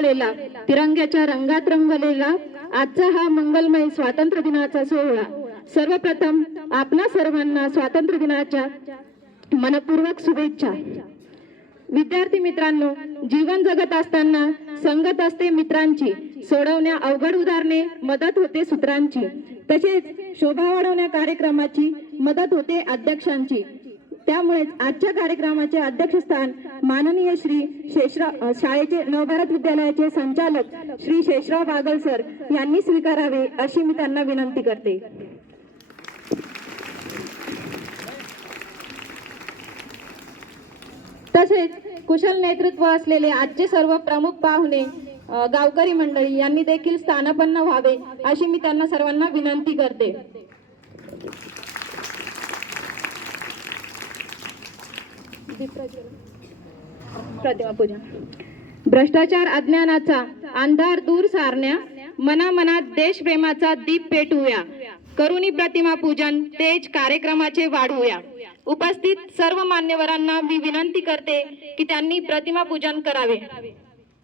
रंगलेला तिरंग्याच्या रंगात रंगलेला आजचा हा मंगलमय स्वातंत्र्य दिनाचा सोहळा. सर्वप्रथम आपल्या सर्वांना स्वातंत्र्य दिनाच्या मनपूर्वक शुभेच्छा. विद्यार्थी मित्रांनो जीवन जगत असताना संगत असते मित्रांची सोडवण्या अवघड उदाहरणे मदत होते सूत्रांची. तसेच शोभा वाढवण्या कार्यक्रमाची मदत होते अध्यक्षांची. त्यामुळेच आजच्या कार्यक्रमाचे अध्यक्षस्थान माननीय श्री शेषराव शाळेचे नवभारत विद्यालयाचे संचालक श्री शेषराव बागल सर यांनी स्वीकारावे अशी मी त्यांना विनंती करते. तसेच कुशल नेतृत्व असलेले आजचे सर्व प्रमुख पाहुणे गावकरी मंडळी यांनी देखील स्थानपन्न व्हावे अशी मी त्यांना सर्वांना विनंती करते. प्रतिमा पूजा भ्रष्टाचार अज्ञानाचा अंधार दूर सारण्या मनामनात देशप्रेमाचा दीप पेटवूया. करुणी प्रतिमा पूजन तेज कार्यक्रमाचे वाढवूया. उपस्थित सर्व मान्यवरांना मी विनंती करते की त्यांनी प्रतिमा पूजन करावे.